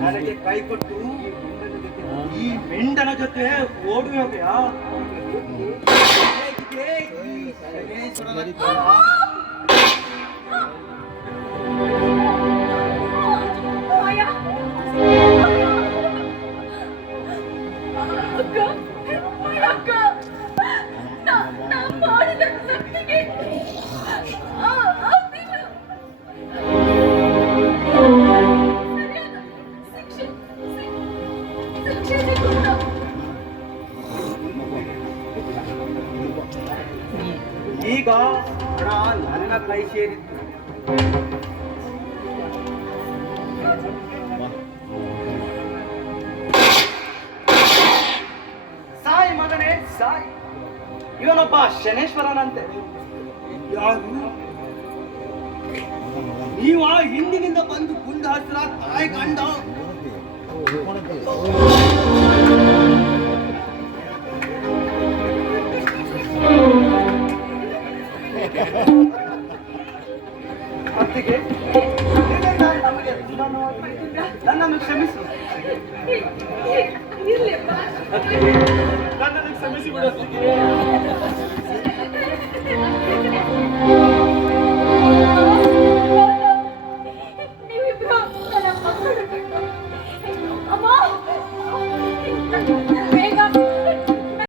ನನಗೆ ಕೈ ಕೊಟ್ಟು ಈ ಮೆಂಡನ ಜೊತೆ ಓಡಿ ಹೋಗ್ಯಾ ಹೇಗಿದೆ ಈಗ ಹಣ ನನ್ನ ಕೈ ಸೇರಿತ್ತು. ಸಾಯಿ ಮಗನೇ ಸಾಯಿ. ಇವನೊಬ್ಬ ಶನೇಶ್ವರನಂತೆ. ನೀವ ಹಿಂದಿನಿಂದ ಬಂದು ಗುಂಡ ಹಸ್ರ ತಾಯಿ ಕಂಡ ಇದರಿಂದ ನಮಗೆ. ನನ್ನನ್ನು ಕ್ಷಮಿಸು ನನ್ನನ್ನು ಕ್ಷಮಿಸಿ ಬಿಡು ಅತ್ತಿಗೆ